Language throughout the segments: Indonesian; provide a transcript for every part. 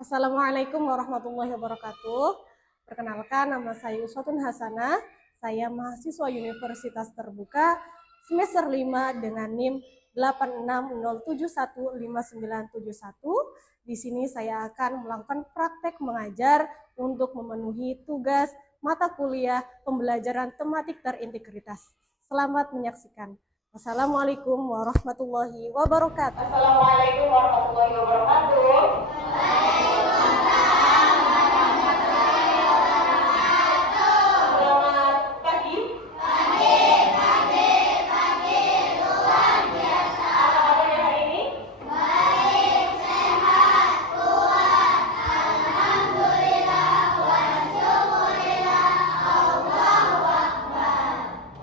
Assalamualaikum warahmatullahi wabarakatuh. Perkenalkan, nama saya Uswatun Hasanah. Saya mahasiswa Universitas Terbuka semester 5 dengan NIM 86071591. Di sini saya akan melakukan praktek mengajar untuk memenuhi tugas mata kuliah pembelajaran tematik terintegritas. Selamat menyaksikan. Wassalamualaikum warahmatullahi wabarakatuh. Assalamualaikum warahmatullahi wabarakatuh. Selamat pagi. Luar biasa. Apa kabarnya hari ini?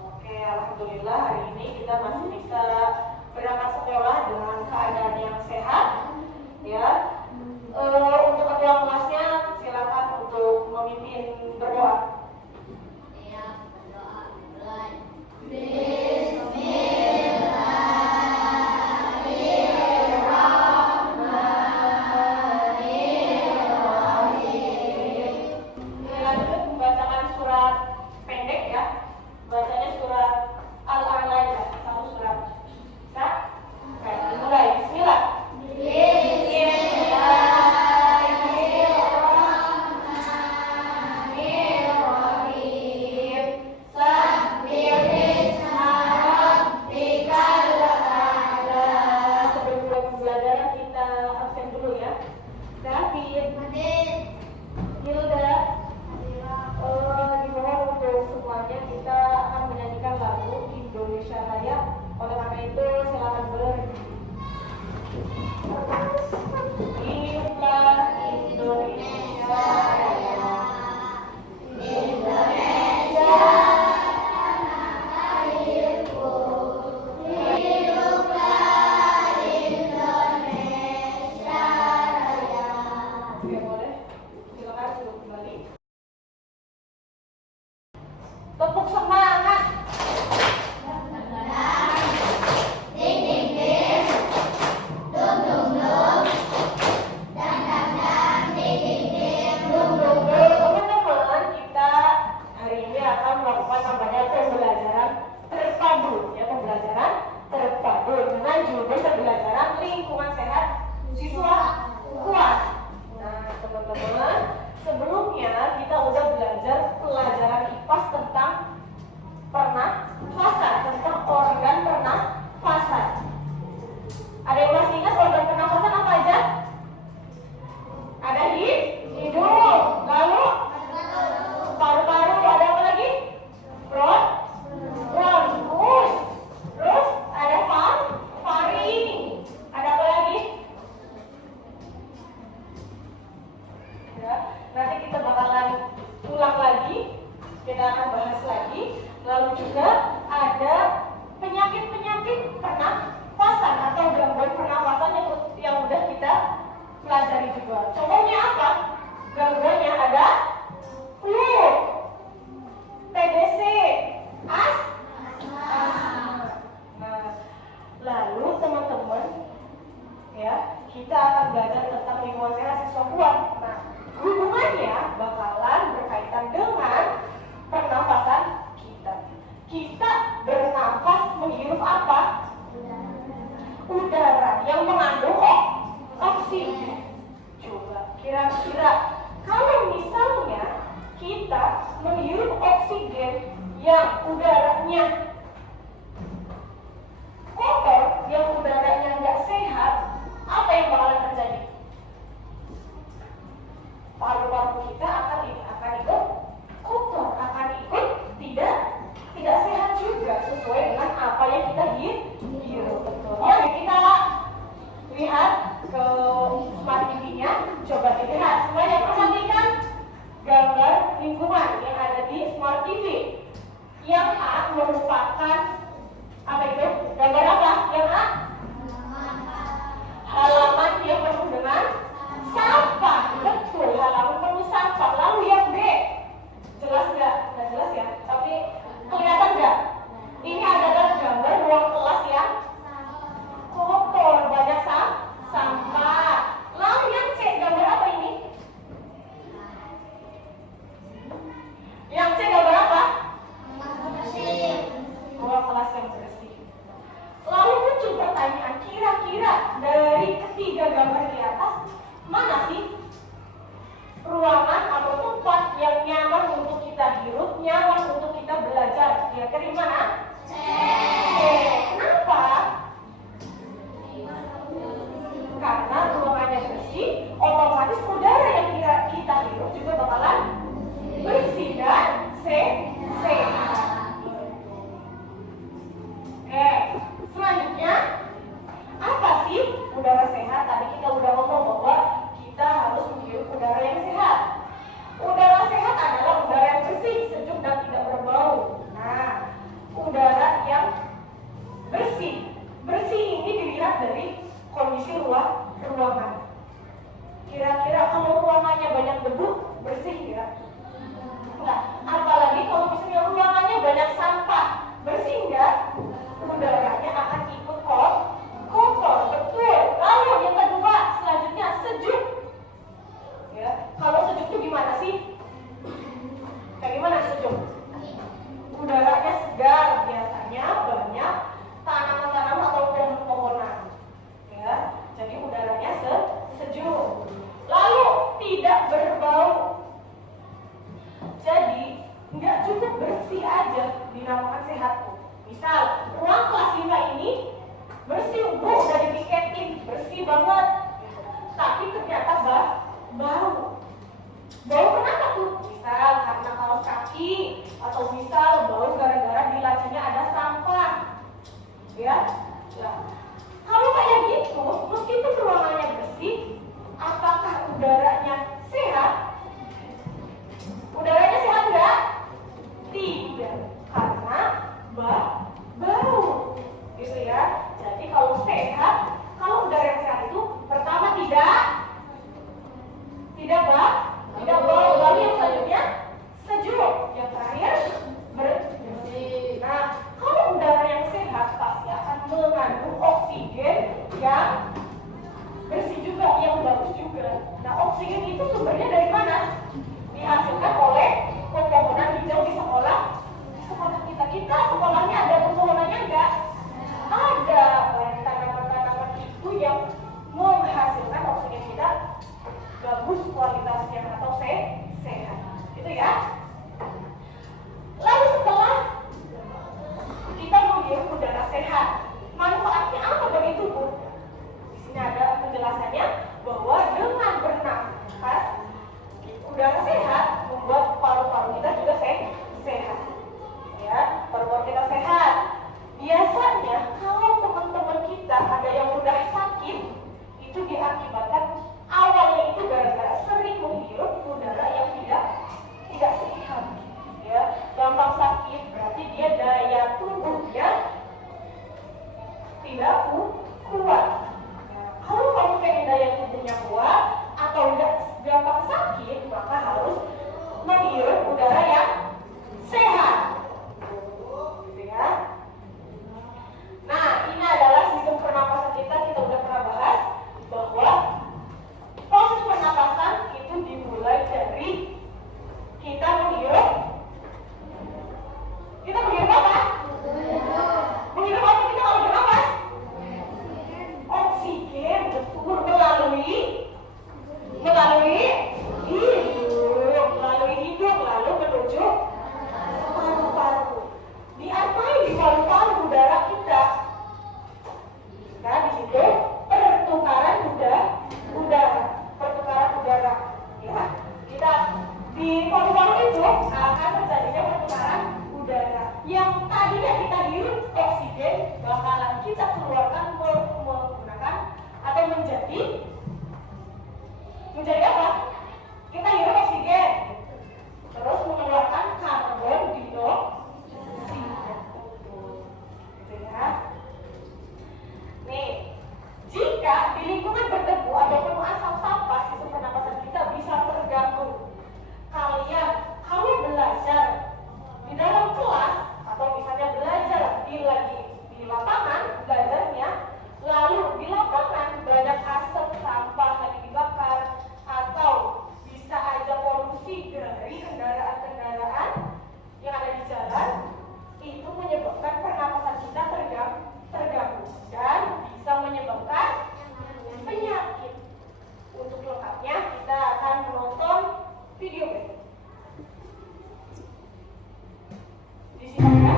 Oke, alhamdulillah hari ini kita masih bisa berangkat sekolah dengan keadaan yang sehat. Ya, untuk ketua kelasnya silakan untuk memimpin berdoa. Lanjut membacakan surat pendek ya. Bacanya surat Al-A'la ya, satu surat. Bisa? Oke, dimulai. Bismillah. Sebelum mulai pembelajaran kita absen dulu ya. David, Hilda, di bawah untuk semuanya kita akan menyanyikan lagu Indonesia Raya. Oleh karena itu silakan berdiri. Hiduplah Indonesia Raya. Indonesia airku. Hiduplah Indonesia Raya. Oke, boleh. Silakan duduk kembali. Tepuk semangat. Teman-teman, kita hari ini akan melakukan namanya pembelajaran terpadu, ya, pembelajaran terpadu dengan judul pembelajaran lingkungan sehat siswa kuat. Nah, teman-teman, sebelumnya kita udah belajar pelajaran IPAS tentang pernafasan, tentang organ pernafasan. Ada yang masih ingat organ pernafasan apa aja? Ada hidung, lalu paru-paru, ada apa lagi? Bronkus, terus ada faring, ada apa lagi? Ya, nanti kita bakalan ulang lagi, kita akan bahas lagi. Lalu juga ada penyakit-penyakit pernafasan atau gangguan pernafasan yang udah kita pelajari juga. Contohnya apa? Gangguannya ada flu, TBC, asma. Nah, lalu teman-teman, ya, kita akan belajar tentang lingkungan sehat siswa kuat. Nah, hubungannya bakalan berkaitan dengan pernafasan kita. Kita bernafas menghirup apa? Udara yang mengandung oksigen. Coba kira-kira kalau misalnya kita menghirup oksigen yang udaranya kotor, yang udaranya nggak sehat, apa yang bakalan terjadi? Paru-paru kita akan ikut kotor, akan ikut tidak sehat juga sesuai dengan apa yang kita hirup. Betul. Oke, kita lihat ke smart TV-nya. Coba dilihat semuanya, perhatikan gambar lingkungan yang ada di smart TV. Yang A merupakan apa itu? Gambar apa? Yang A? Halaman yang penuh dengan sampah. Betul, halaman penuh sampah. Lalu yang B, jelas nggak? Nggak jelas ya, tapi kelihatan nggak? Ini adalah gambar ruang kelas yang kotor, banyak sampah. Lalu yang C, gambar apa ini? Kira-kira kalau ruangannya banyak debu, bersih nggak? Nggak. Apalagi kalau misalnya ruangannya banyak sampah, bersih nggak? Udaranya akan ikut kotor, betul. Lalu yang kedua, selanjutnya sejuk. Ya, kalau sejuk itu gimana sih? Kayak gimana sejuk? Udaranya segar, biasanya banyak tanaman-tanaman atau pohon-pohonan. Ya, jadi udaranya sejuk. Lalu tidak berbau. Jadi nggak cukup bersih aja dinamakan sehat. Misal ruang kelas 5 ini bersih, Bu, udah dipiketin, bersih banget. Tapi ternyata bau. Bau kenapa tuh? Misal karena kaos kaki, atau misal bau gara-gara di lacinya ada sampah. Ya, kalau kayak gitu, meskipun ruangannya bersih, apakah udaranya sehat? Udaranya sehat nggak? Tidak, karena bau, gitu ya. Jadi kalau sehat, kalau udara yang sehat itu pertama tidak bau. Lalu yang selanjutnya sejuk. Yang terakhir bersih. Nah, kalau udara yang sehat pasti akan mengandung oksigen yang bersih juga, yang bagus juga. Nah, oksigen itu sumbernya dari mana? Dihasilkan oleh pepohonan hijau di sekolah kita. Sekolahnya ada pepohonannya enggak? Ada. Tanaman-tanaman itu yang menghasilkan oksigen kita bagus kualitasnya atau sehat. Itu ya. Lalu setelah kita menghirup udara sehat, manfaatnya apa bagi tubuh? Di sini ada penjelasannya bahwa dengan bernafas udara sehat membuat paru-paru kita juga sehat. Ya, paru-paru kita sehat. Biasanya kalau teman-teman kita ada yang mudah sakit, itu diakibatkan awalnya itu gara-gara sering menghirup udara yang tidak sehat. Ya, gampang sakit berarti dia daya tubuhnya tidak kuat. Nah, kalau kamu pengen daya tubuhnya kuat atau enggak gampang sakit, maka harus menghirup udara yang sehat. Gitu ya. Nah, ini adalah sistem pernapasan kita udah pernah bahas bahwa proses pernapasan itu dimulai dari kita menghirup apa? Menghirup apa kita kalau bernapas? Oksigen, betul, melalui hidung lalu menuju paru-paru. Diapain di paru-paru udara kita? Nah, di situ pertukaran udara. Ya, kita di paru-paru itu akan terjadinya pertukaran udara. Yang tadinya kita hirup oksigen bakalan kita keluarkan menggunakan atau menjadi apa? Kita hirup oksigen, terus mengeluarkan karbon dioksida. Gitu ya. Nih, jika di lingkungan berdebu atau penuh asap sampah, sistem pernapasan kita bisa terganggu. Kalau belajar di dalam kelas atau misalnya belajar di lapangan belajarnya, lalu di lapangan banyak asap sampah lagi dibakar, atau bisa aja polusi dari kendaraan-kendaraan yang ada di jalan, itu menyebabkan pernapasan kita terganggu dan bisa menyebabkan penyakit. Untuk lengkapnya kita akan menonton video berikut. Di sini ya.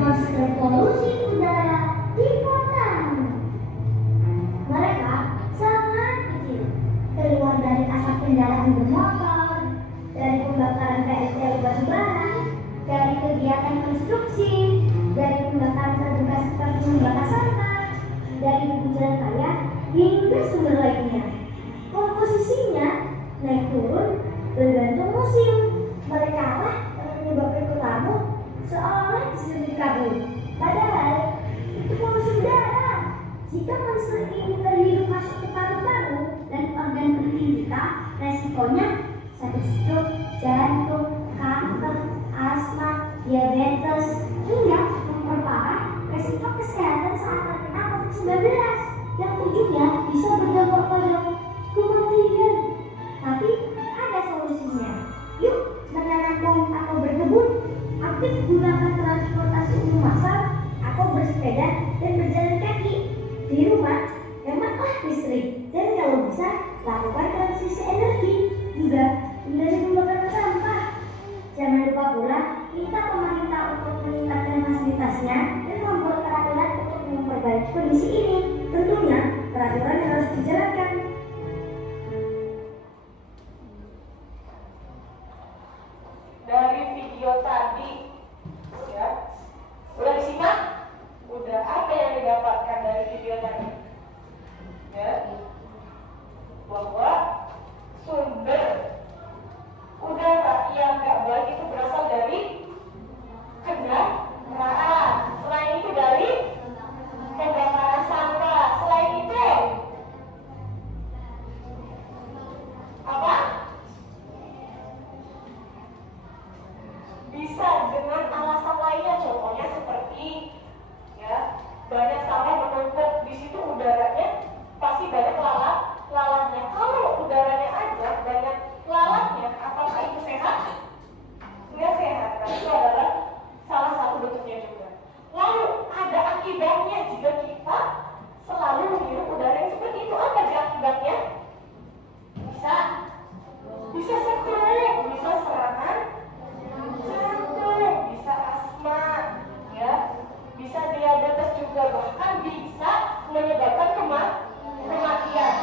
Monster polusi udara di kota. Mereka sangat kecil, keluar dari asap kendaraan bermotor, dari pembakaran PLTU batubara, dari kegiatan konstruksi, dari pembakaran terbuka seperti membakar sampah, dari jalan raya hingga sumber lainnya. Komposisinya naik turun bergantung musim. Mereka lah yang menyebabkan ketamu seolah disuruh kabur. Padahal itu polusi udara. Jika monster ini terhirup masuk ke paru-paru dan organ penting kita, resikonya sakit stroke, jantung, kanker, asma, diabetes, hingga memperparah resiko kesehatan saat terkena COVID-19 yang ujungnya bisa berdampak pada kematian. Tapi ada solusinya. Yuk menanam pohon atau berkebun, aktif gunakan transportasi umum massal atau bersepeda dan berjalan kaki. Di rumah hematlah listrik dan kalau bisa lakukan transisi energi, juga hindari pembakaran sampah. Jangan lupa pula minta pemerintah untuk meningkatkan fasilitasnya dan membuat peraturan untuk memperbaiki kondisi ini. Tentunya peraturan yang harus dijalankan. Dari video tadi, ya, udah disimak? Udah apa yang didapatkan dari video tadi? Ya, bahwa sumber udara yang gak baik itu berasal dari kendaraan. Selain itu dari pembakaran sampah. Selain itu apa? Bisa dengan alasan lainnya, contohnya seperti ya banyak sampah menumpuk di situ, udaranya pasti banyak lalatnya. Kalau udaranya aja banyak lalatnya, apakah itu sehat? Nggak sehat. Nah, itu adalah salah satu bentuknya juga. Lalu ada akibatnya jika kita selalu menghirup udara yang seperti itu. Apa sih akibatnya? Bisa stroke, bisa serangan jantung, bisa asma, ya, bisa diabetes juga, bahkan bisa menyebabkan kematian.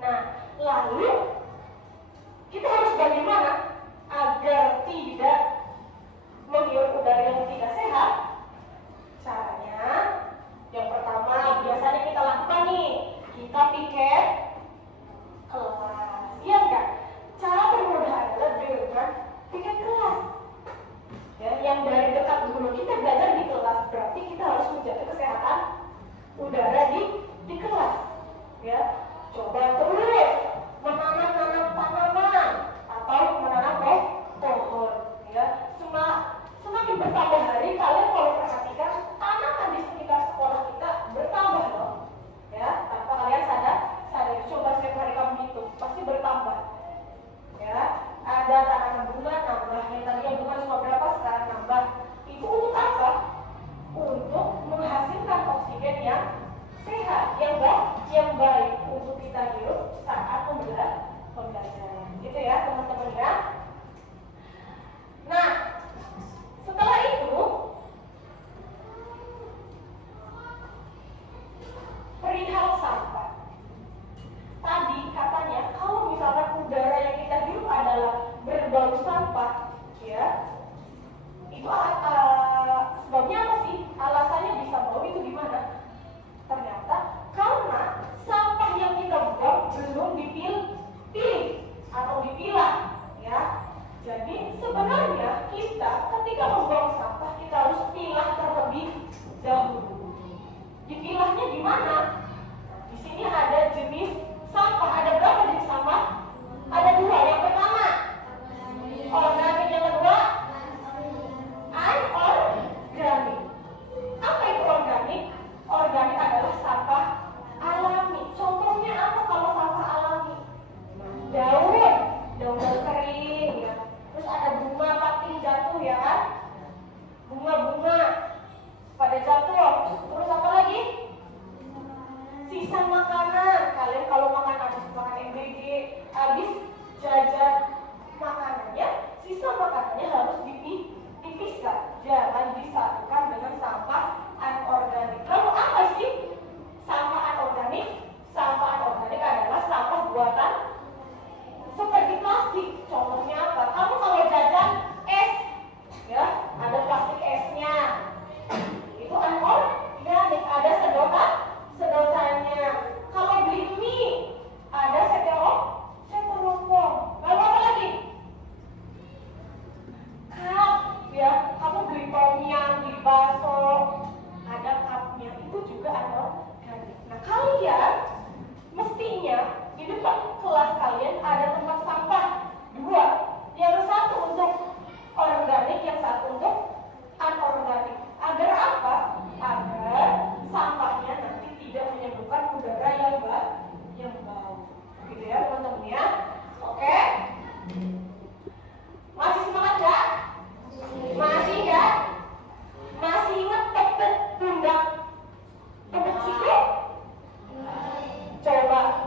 Nah, lalu kita harus bagaimana agar tidak menghirup udara yang tidak sehat? Caranya, yang pertama biasanya kita lakukan nih, kita piket kelas, iya enggak? Cara termudah adalah dengan piket kelas. Ya, yang dari dekat dulu kita belajar di kelas, berarti kita harus menjaga kesehatan udara di kelas. Ya, coba terus menanam tanaman atau menanam pohon. Ya, semakin bertambah hari, kalian kalau perhatikan tanaman di sekitar sekolah kita bertambah loh. Ya, tanpa kalian sadar, coba setiap hari kamu hitung, pasti bertambah. Ya, ada tanaman bunga nambah, yang tadinya bunga cuma berapa sekarang nambah. Itu untuk apa? Untuk menghasilkan oksigen yang sehat, yang baik untuk kita hirup saat pembelajaran. Gitu ya teman-teman ya. Nah, setelah itu perihal sampah. Tadi katanya kalau misalkan udara yang kita hirup adalah berbau sampah, ya, itu sebabnya apa sih? Alasannya bisa bau itu gimana? Ternyata karena sampah yang kita buang belum dipilih atau dipilah, ya. Jadi sebenarnya kita ketika membuang sampah kita harus pilah terlebih dahulu. Dipilahnya gimana? Di sini ada jenis sampah, ada berapa jenis sampah? Ada 2. Yang pertama organik, yang kedua anorganik. Apa itu organik? Organik adalah sampah alami. Contohnya apa kalau sampah alami? Daun kering, ya. Terus ada bunga pasti jatuh, ya kan? Bunga pada jatuh. Terus apa lagi? Sisa makanan. Kalian kalau habis makan MBG, habis jajan makanannya, sisa makanannya harus dipisah. Jangan disatukan dengan sampah anorganik. Lalu apa sih sampah anorganik? Sampah anorganik adalah sampah buatan seperti plastik. Contohnya apa? Kamu kalau jajan es, ya, ada plastik esnya. Itu anorganik, ada sedotannya. Kalau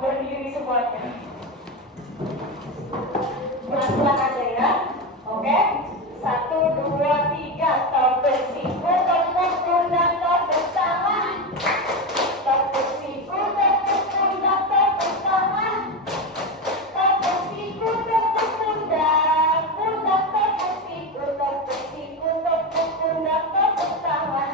berdiri semuanya. Pelan-pelan aja ya. Oke. 1, 2, 3. Tok bersiku, tepuk pundak, tepuk tangan. Tok bersiku, tepuk pundak, tepuk tangan. Tok bersiku, tepuk pundak, pundak tepuk siku, tepuk siku, tepuk pundak, tepuk tangan.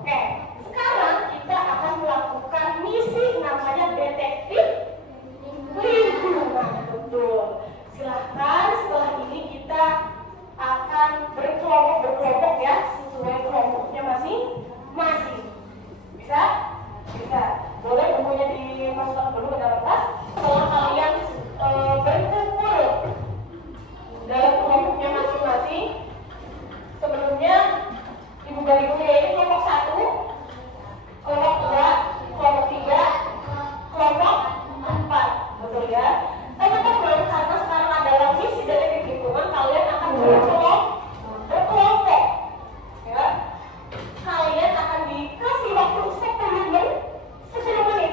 Oke, sekarang kita akan melakukan misi namanya detektif lingkungan. Betul. Silahkan setelah ini kita akan berkelompok ya, sesuai kelompoknya masing-masing. Bisa? Bisa. Boleh bukunya dimasukkan dulu ke dalam tas. Setelah kalian berkumpul dalam kelompoknya masing-masing, sebelumnya Ibu bagi kuliah ini kelompok 1, kelompok 2, kelompok 3, kelompok 4. Betul ya? Teman-teman, karena sekarang adalah misi detektif lingkungan, kalian akan berkelompok. Ya. Kalian akan dikasih waktu 10 menit.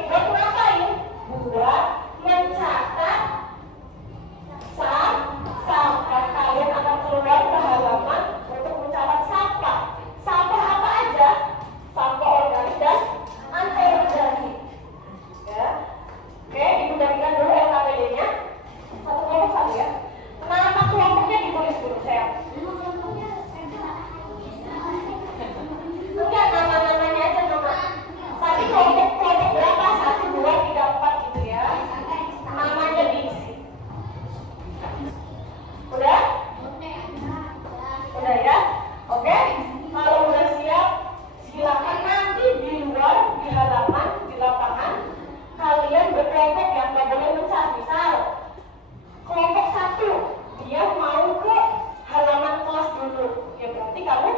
Buat ngapain? Buat mencatat sampah. Kalian akan keluar ke halaman untuk mencatat sampah. Sampah apa aja? Sampah organik dan anorganik. Ya. Oke, Ibu bagikan dulu LKPD-nya. Satu kelompok satu ya. Nama kelompoknya ditulis dulu, sayang. Enggak, nama-namanya aja nama. Tadi kelompok berapa? 1, 2, 3, 4 gitu ya. Namanya diisi. Udah? Udah ya? Oke. Kalau udah siap, silakan nanti di luar, di halaman, di lapangan, kalian berkelompok yang nggak boleh mencar. Misal, kelompok 1, dia mau ke halaman kelas dulu. Ya berarti kamu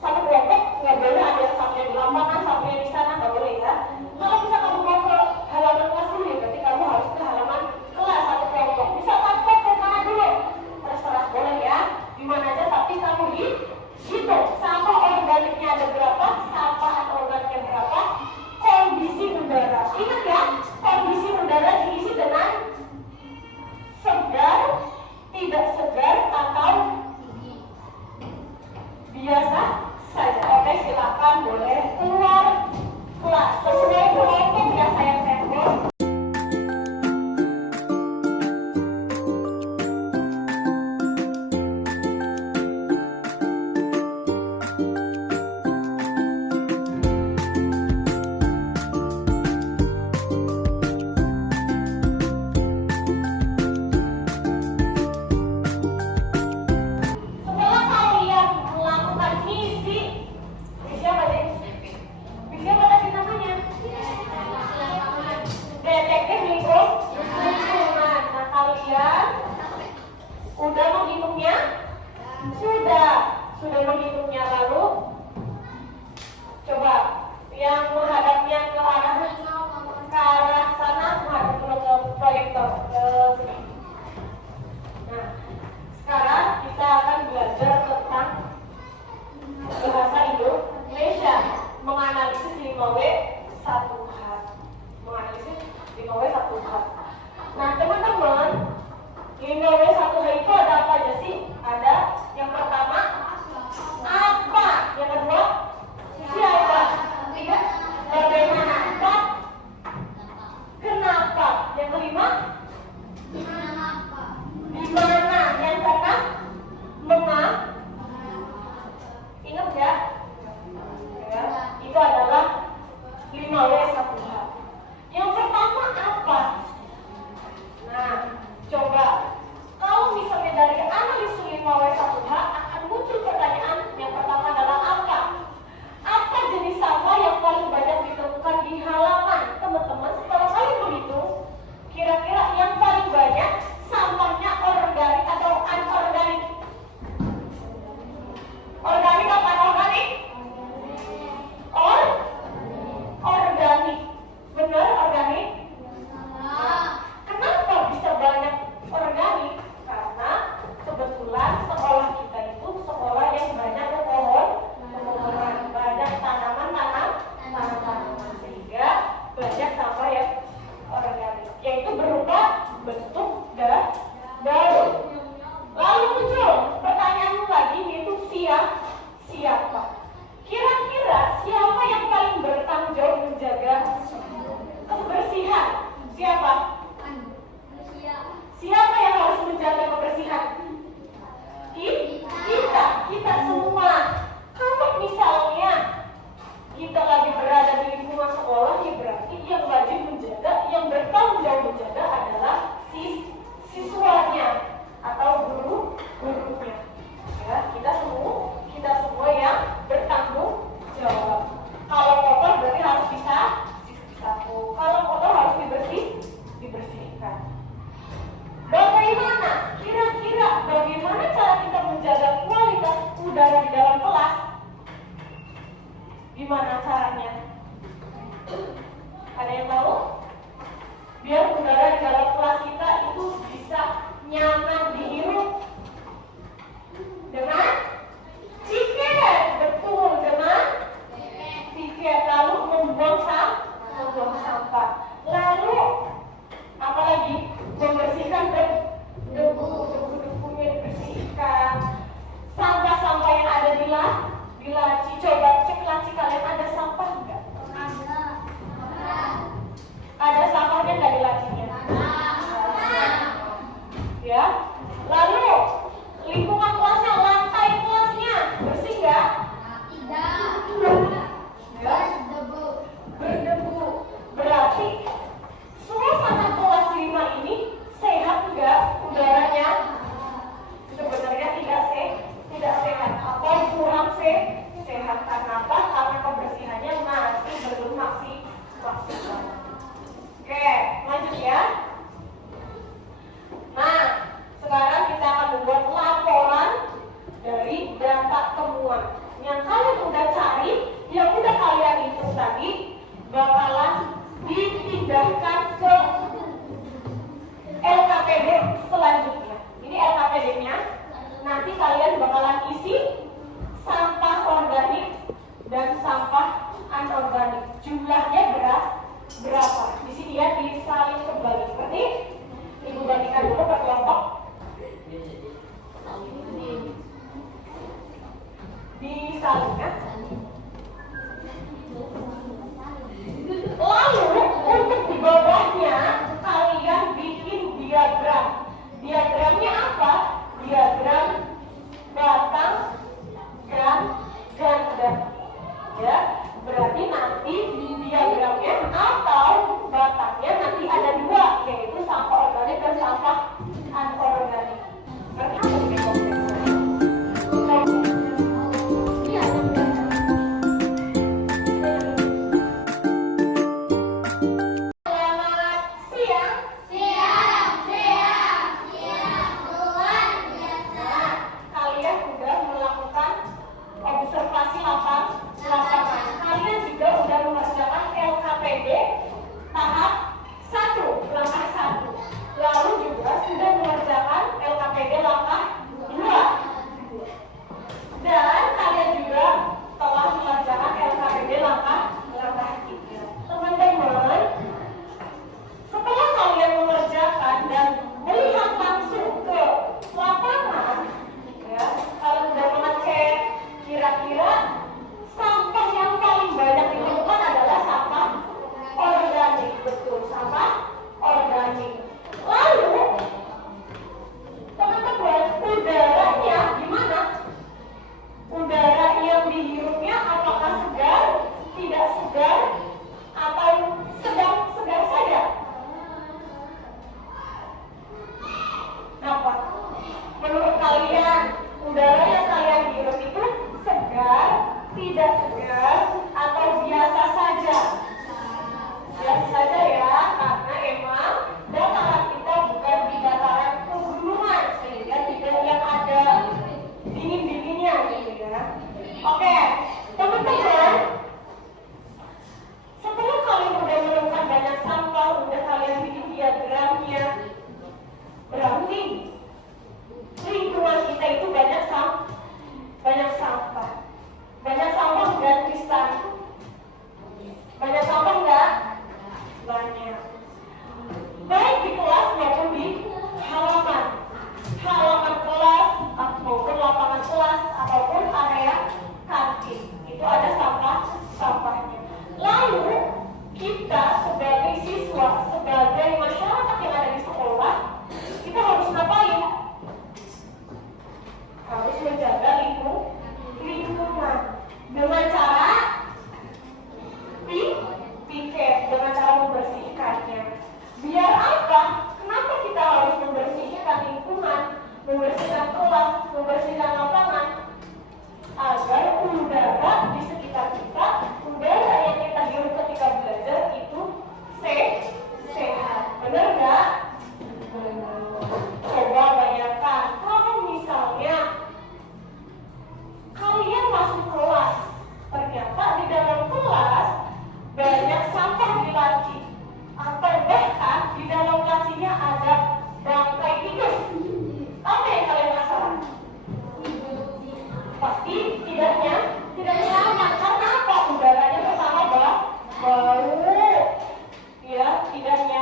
satu kelompok nggak boleh ada yang sampai di lapangan, sampai di sana, nggak boleh ya. Kalau bisa kamu mau ke halaman kelas dulu, ya berarti kamu harus ke halaman kelas satu kelompok. Bisa tanpa ke mana dulu? Terserah, boleh ya. Di mana aja, tapi kamu hitung sampah organiknya ada berapa, sampah anorganiknya berapa, kondisi udara. Ingat ya, kondisi udara diisi dengan segar, tidak segar, atau biasa saja. Oke, silakan boleh keluar kelas sesuai kelompok ya, sayang sampel. Setelah kalian melakukan misi apa deh? Misi apa tadi namanya? Detektif lingkungan. Nah, kalian udah menghitungnya? Sudah menghitungnya. Lalu coba yang menghadapnya ke arah sana, menghadap ke proyektor ke sini. Nah, sekarang kita akan belajar tentang bahasa Indonesia, menganalisis 5W 1H. Menganalisis 5W 1H. Nah, teman-teman, 5W 1H itu ada apa aja sih? Ada yang pertama, apa? Gimana caranya? Ada yang tahu? Biar udara di dalam kelas kita itu bisa nyaman dihirup dengan tiket, betul, dengan tiket. Lalu membuang sampah. Lalu apalagi membersihkan debu-debunya dibersihkan. Sampah-sampah yang ada di laci. Coba cek laci kalian, ada sampah enggak? Ada sampahnya enggak di lacinya? Ya.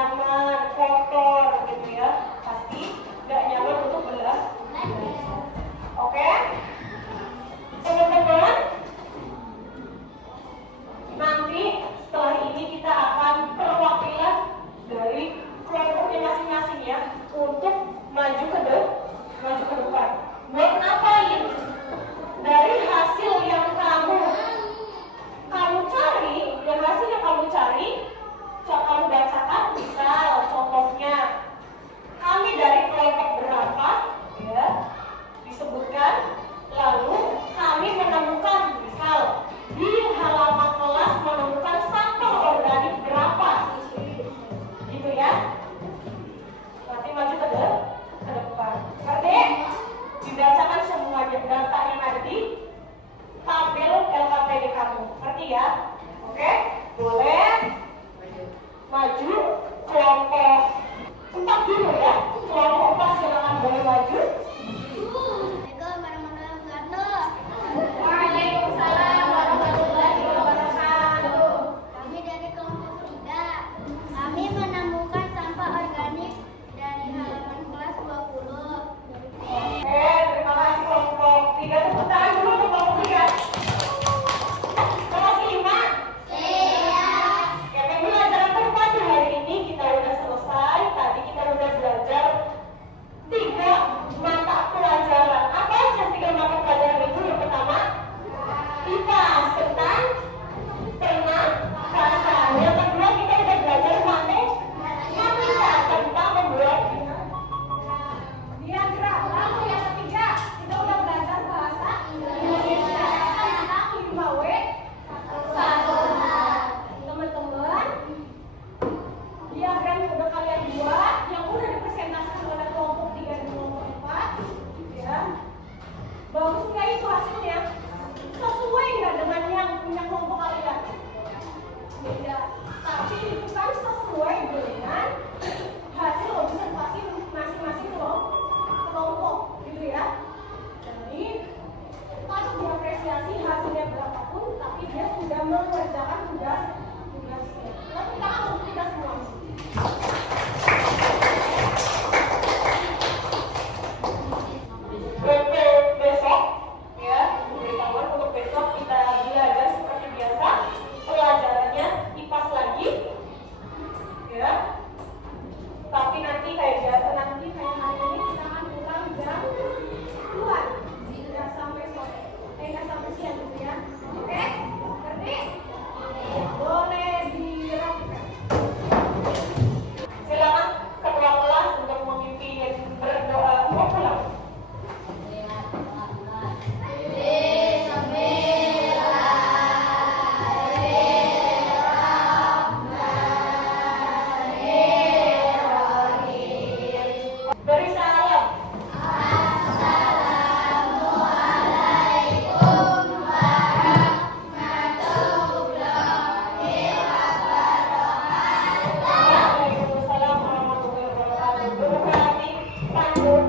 nyaman, kotor gitu ya, pasti nggak nyaman untuk belajar. Oke, teman-teman, nanti setelah ini kita akan perwakilan dari kelompoknya masing-masing ya untuk maju ke depan. Buat ngapain? Dari hasil yang kamu cari, yang hasil yang kamu cari, kamu bacakan. Misal contohnya, kami dari kelompok berapa, ya, disebutkan. Lalu kami menemukan, misal di halaman kelas menemukan sampel organik berapa, gitu ya. Nanti maju ke depan. Ngerti? Dibacakan semuanya data yang ada di tabel LKPD kamu. Ngerti ya? Oke? Boleh maju kelompok 4 dulu ya. Kelompok 4 silakan boleh maju. Waalaikumsalam warahmatullahi wabarakatuh. Kami dari kelompok 3. Kami menemukan sampah organik dari halaman kelas 20. Terima kasih kelompok 3. Tepuk tangan dulu untuk kelompok 3. Kelas 5. Oke, pembelajaran terpadu hari ini kita udah selesai. Tadi kita udah belajar 3 mata pelajaran. Apa aja 3 mata pelajaran itu? Yang pertama, IPA tentang bahasa. Yang kedua, kita udah belajar matematika tentang membuat diagram. Lalu yang ketiga, kita udah belajar bahasa Indonesia tentang 5W 1. Teman-teman, diagram yang udah kalian buat, yang udah dipresentasikan oleh kelompok 3 dan kelompok 4, ya. Bagus nggak itu hasilnya? Sesuai nggak dengan yang punya kelompok kalian? Beda. Tapi itu kan sesuai dengan hasil observasi masing-masing kelompok, gitu ya. Jadi patut diapresiasi hasilnya berapapun, tapi dia sudah mengerjakan tugasnya. Lalu kita untuk kita semua. Besok ya, beritahuan untuk besok kita belajar seperti biasa. Pelajarannya IPAS lagi, ya. Tapi nanti kayak hari ini kita akan pulang jam 2, tidak sampai sore, tidak sampai siang gitu ya. Oke, ngerti? Boleh dirapikan. Silakan ketua kelas untuk memimpin berdoa mau pulang. Beri salam. Waalaikumsalam warahmatullahi wabarakatuh. Berhati, sambut.